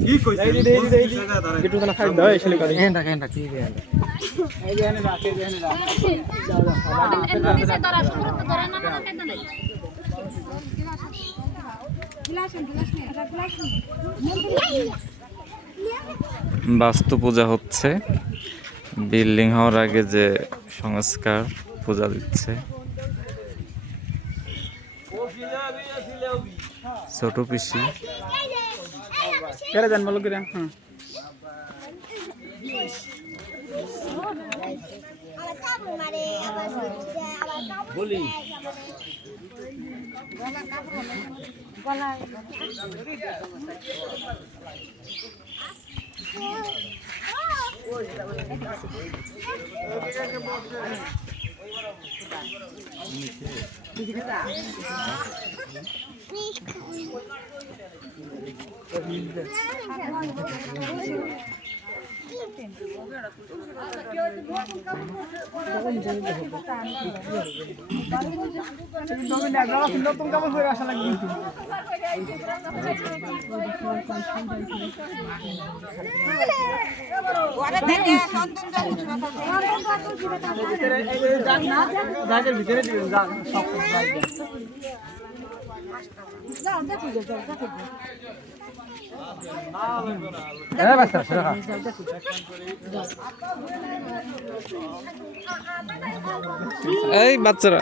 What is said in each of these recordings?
কি কইছে একটু না খাই দাও এসে করে হেন্ডা কি রে এই যে এনে রাখ এই যে এনে রাখ বাস্তু পূজা হচ্ছে বিল্ডিং হওয়ার আগে যে সংস্কার পূজা দিচ্ছে ছোট পিসি কেরে জান বলো করে হ্যাঁ বলি নতুন কাপড় পরে আসা লাগবে কিন্তু ভিতরে দিবেন সব এই বাচ্চারা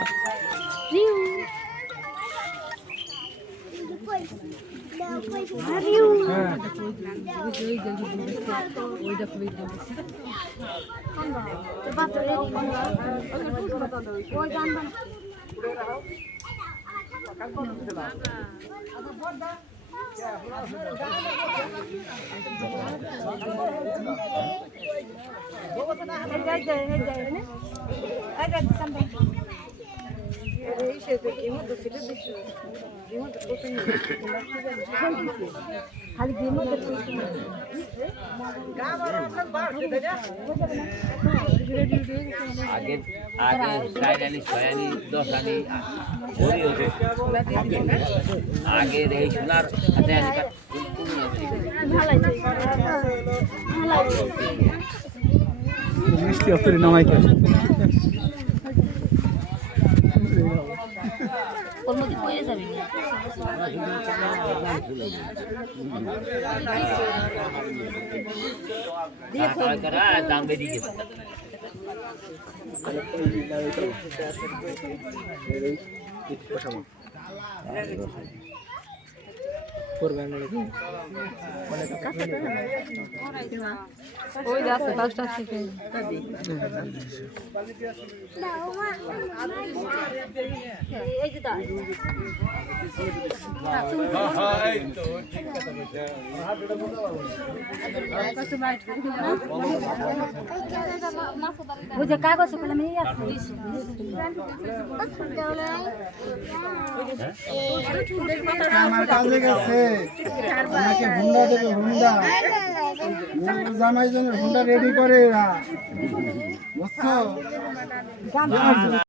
আগে সাইডানি ছয়ানি দশানি আগে এই সোনার মিষ্টি অফারে নামাই কে ওর মধ্যে পড়ে যাবে দাম বেরিয়ে গেছে ওই যাচ্ছে পাঁচটা থেকে এই যে দাও ওই যে কাগজ কলম নিয়ে আসছি আমার কাজে গেছে আমাকে হুন্ডা দেবে হুন্ডা জামাই জন্য হুন্ডা রেডি করে বুঝছো